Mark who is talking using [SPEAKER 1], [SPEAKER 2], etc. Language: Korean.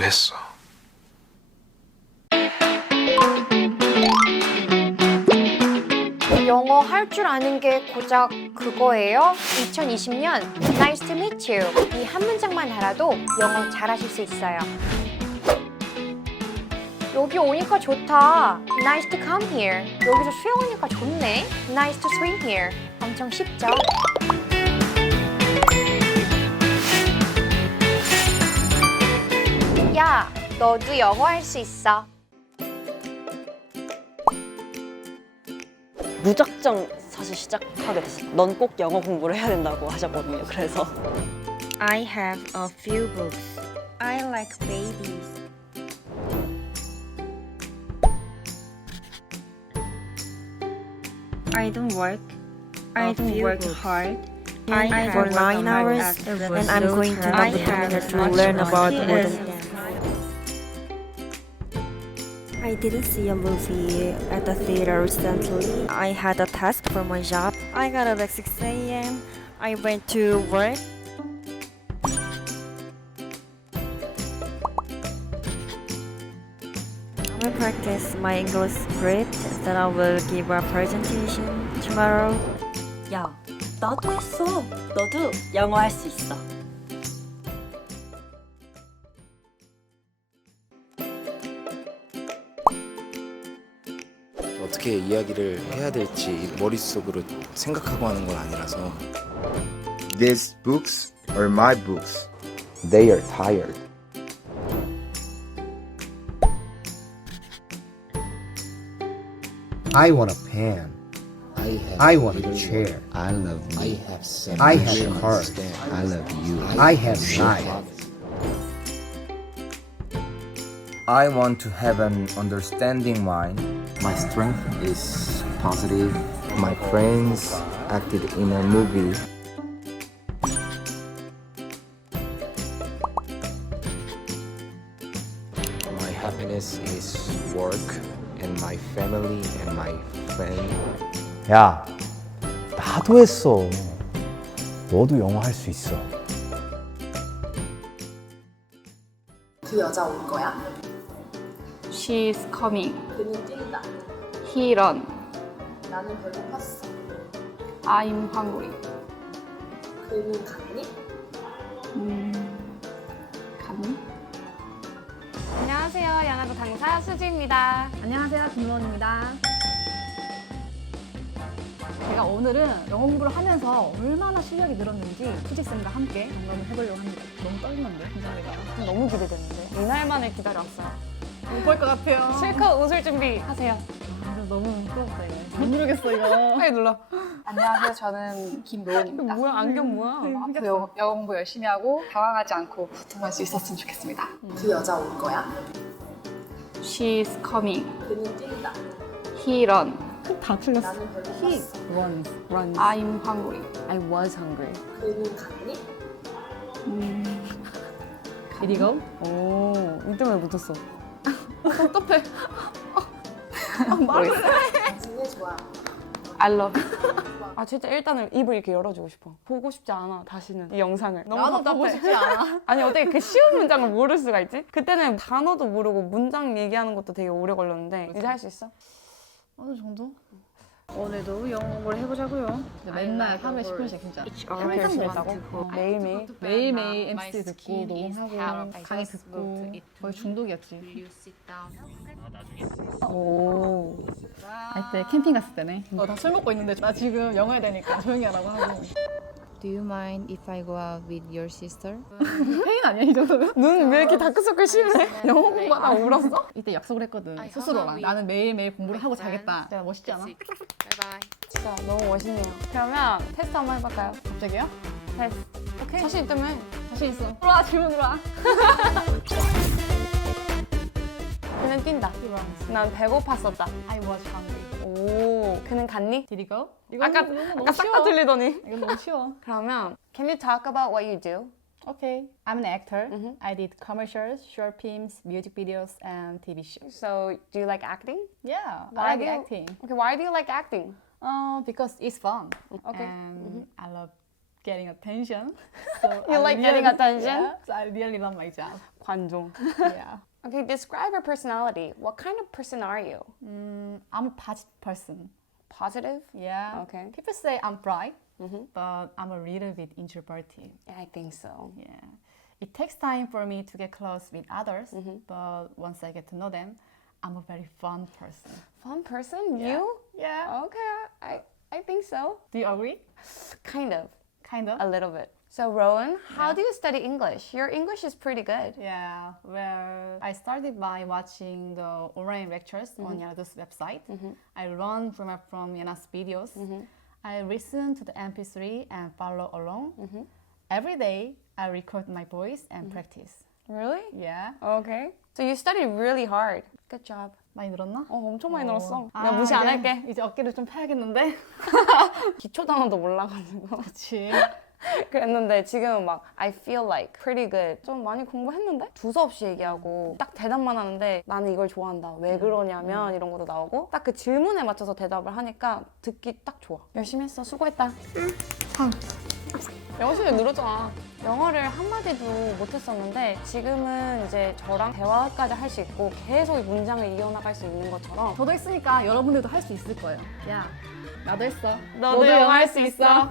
[SPEAKER 1] 하기도 했어.
[SPEAKER 2] 영어 할 줄 아는 게 고작 그거예요? 2020년 Nice to meet you 이 한 문장만 알아도 영어 잘하실 수 있어요. 여기 오니까 좋다. Nice to come here. 여기서 수영하니까 좋네. Nice to swim here. 엄청 쉽죠? 너도 영어 할 수 있어.
[SPEAKER 3] 무작정 사실 시작하게 됐어요. 넌 꼭 영어 공부를 해야 된다고 하셨거든요. 그래서
[SPEAKER 4] I have a few books. I like babies. I don't work. I don't work hard. I have
[SPEAKER 5] for nine hours, and I'm going to.
[SPEAKER 4] I have
[SPEAKER 5] to learn
[SPEAKER 4] more
[SPEAKER 5] about modern I didn't see a movie at the theater recently. I had a task for my job. I got up at 6 a.m. I went to work. I will practice my English script that I will give a presentation tomorrow.
[SPEAKER 3] 야 나도 했어. 너도 영어 할 수 있어.
[SPEAKER 6] 어떻게 이야기를 해야 될지 머릿속으로 생각하고 하는 건 아니라서
[SPEAKER 7] These books are my books.
[SPEAKER 6] They are tired.
[SPEAKER 8] I want a pen.
[SPEAKER 6] I have
[SPEAKER 8] I want a
[SPEAKER 6] little
[SPEAKER 8] chair.
[SPEAKER 6] work. I love you. I have some
[SPEAKER 8] I have
[SPEAKER 6] you
[SPEAKER 8] a car.
[SPEAKER 6] understand. I love you.
[SPEAKER 8] I have
[SPEAKER 6] so
[SPEAKER 8] knife.
[SPEAKER 6] hard.
[SPEAKER 9] I want to have an understanding mind.
[SPEAKER 6] My strength is positive. My friends acted in a movie. My happiness is work and my family and my friend.
[SPEAKER 10] 야, 나도 했어. 너도 영어 할 수 있어.
[SPEAKER 11] 그 여자 올 거야?
[SPEAKER 12] She's coming.
[SPEAKER 11] 그는 뛴다.
[SPEAKER 12] He run.
[SPEAKER 11] 나는 배고팠어.
[SPEAKER 12] I'm hungry.
[SPEAKER 11] 그는 갔니?
[SPEAKER 12] 음, 갔니?
[SPEAKER 2] 안녕하세요. 연하도 강사 수지입니다.
[SPEAKER 12] 안녕하세요, 김무원입니다. 제가 오늘은 영어 공부를 하면서 얼마나 실력이 늘었는지 수지쌤과 함께 점검을 해보려고 합니다. 너무 떨리는데, 긴장해가.
[SPEAKER 2] 너무 기대되는데. 이날만을 기다렸어요.
[SPEAKER 12] 못볼 것 같아요.
[SPEAKER 2] 실컷 웃을 준비 하세요.
[SPEAKER 12] 아, 너무 이거. 못 누르겠어, 이거.
[SPEAKER 2] 빨리 눌러.
[SPEAKER 12] 안녕하세요, 저는 김노은입니다.
[SPEAKER 2] 뭐야, 안경 뭐야?
[SPEAKER 12] 앞으로 영어, 영어 공부 열심히 하고 당황하지 않고 소통할 수 있었으면 좋겠습니다.
[SPEAKER 11] 그 여자 올 거야?
[SPEAKER 12] She's coming.
[SPEAKER 11] 그는 뛴다.
[SPEAKER 12] He run.
[SPEAKER 4] 다 틀렸어.
[SPEAKER 11] 나는 배고팠어.
[SPEAKER 4] Runs. Runs.
[SPEAKER 12] I'm hungry.
[SPEAKER 4] I was hungry.
[SPEAKER 11] 그는 갔니?
[SPEAKER 4] Did he go? 오, 이 때문에 못했어.
[SPEAKER 2] 답답해.
[SPEAKER 11] 당신을 좋아.
[SPEAKER 12] I love.
[SPEAKER 2] 아 진짜 일단은 입을 이렇게 열어주고 싶어. 보고 싶지 않아 다시는 이 영상을. 너무
[SPEAKER 12] 나도
[SPEAKER 2] 답답해.
[SPEAKER 12] 보고 싶지 않아.
[SPEAKER 2] 아니 어떻게 그 쉬운 문장을 모를 수가 있지? 그때는 단어도 모르고 문장 얘기하는 것도 되게 오래 걸렸는데 이제 할 수 있어?
[SPEAKER 12] 어느 정도? 오늘도 영어 공부를 해보자고요. 맨날 하루에 10분씩 진짜.
[SPEAKER 2] 열심히 했다고? 매일매일?
[SPEAKER 12] 매일매일 MC 듣고 녹음하고 강의 듣고 거의 중독이었지.
[SPEAKER 2] 오.
[SPEAKER 12] 그때 캠핑 갔을 때네. 어, 다술 먹고 있는데 나 지금 영어 해야 되니까 조용히 하라고 하고.
[SPEAKER 4] Do you mind if I go out with your sister?
[SPEAKER 12] 페인 아니야 이 정도면?
[SPEAKER 2] 눈 왜 이렇게 다크서클 심해? 영어 공부하다 울었어?
[SPEAKER 12] 이때 약속을 했거든. 스스로랑 나는 매일매일 공부를 하고 자겠다. 내가 멋있지 않아?
[SPEAKER 2] 진짜 너무 멋있네요. 그러면 테스트 한번 해볼까요?
[SPEAKER 12] 갑자기요?
[SPEAKER 2] 테스트. 오케이. 자신 있다며.
[SPEAKER 12] 자신 있어. 들어와 질문 들어와.
[SPEAKER 2] 그는 뛴다. 난 배고팠었다.
[SPEAKER 12] I was hungry.
[SPEAKER 2] 오. 그는 갔니?
[SPEAKER 12] Did he go?
[SPEAKER 2] 아까
[SPEAKER 12] 이건 너무
[SPEAKER 2] 아까 싹
[SPEAKER 12] 쉬워.
[SPEAKER 2] 다 들리더니.
[SPEAKER 12] 이건 너무 쉬워.
[SPEAKER 2] 그러면 Can you talk about what you do?
[SPEAKER 12] Okay, I'm an actor.
[SPEAKER 2] Mhm.
[SPEAKER 12] I did commercials, short films, music videos, and TV shows.
[SPEAKER 2] So do you like acting?
[SPEAKER 12] Yeah,
[SPEAKER 2] Why
[SPEAKER 12] I like
[SPEAKER 2] do you-
[SPEAKER 12] acting.
[SPEAKER 2] Okay. Why do you like acting?
[SPEAKER 12] Uh, because it's fun.
[SPEAKER 2] Okay.
[SPEAKER 12] And I love getting attention. So
[SPEAKER 2] You
[SPEAKER 12] I
[SPEAKER 2] like getting
[SPEAKER 12] really-
[SPEAKER 2] attention?
[SPEAKER 12] Yeah, so I really love my job.
[SPEAKER 3] 관종.
[SPEAKER 12] yeah.
[SPEAKER 2] Okay, describe your personality. What kind of person are you?
[SPEAKER 12] Mm, I'm a positive person.
[SPEAKER 2] Positive?
[SPEAKER 12] Yeah.
[SPEAKER 3] Okay.
[SPEAKER 12] People say I'm bright, but I'm a little bit introverted.
[SPEAKER 2] I think so.
[SPEAKER 12] Yeah. It takes time for me to get close with others, but once I get to know them, I'm a very fun person.
[SPEAKER 2] Fun person?
[SPEAKER 12] Yeah.
[SPEAKER 2] You?
[SPEAKER 12] Yeah.
[SPEAKER 2] Okay, I, I think so.
[SPEAKER 12] Do you agree?
[SPEAKER 2] Kind of.
[SPEAKER 12] Kind of.
[SPEAKER 2] A little bit. So, Rowan, how do you study English? Your English is pretty good.
[SPEAKER 12] Yeah, well, I started by watching the online lectures on mm-hmm. Yanado's website. Mm-hmm. I learned grammar from Yana's videos. Mm-hmm. I listen to the MP3 and follow along. Every day, I record my voice and practice.
[SPEAKER 2] Really?
[SPEAKER 12] Yeah.
[SPEAKER 2] Okay. So, you study really hard. Good job.
[SPEAKER 12] 많이 늘었나?
[SPEAKER 2] 어, 엄청 많이 늘었어.
[SPEAKER 12] 아,
[SPEAKER 2] 내가 무시 안
[SPEAKER 12] 이제-
[SPEAKER 2] 할게.
[SPEAKER 12] 이제 어깨를 좀 펴야겠는데?
[SPEAKER 2] 기초 단어도 몰라가지고.
[SPEAKER 12] 그치.
[SPEAKER 2] 그랬는데 지금은 막 I feel like pretty good. 좀 많이 공부했는데 두서없이 얘기하고 딱 대답만 하는데 나는 이걸 좋아한다. 왜 그러냐면 이런 것도 나오고 딱 그 질문에 맞춰서 대답을 하니까 듣기 딱 좋아. 열심히 했어. 수고했다. 영어 실력 늘었잖아. 영어를 한마디도 못했었는데 지금은 이제 저랑 대화까지 할 수 있고 계속 이 문장을 이어나갈 수 있는 것처럼
[SPEAKER 12] 저도 했으니까 여러분들도 할 수 있을 거예요. 야, 나도 했어.
[SPEAKER 2] 너도 영어 할 수 있어.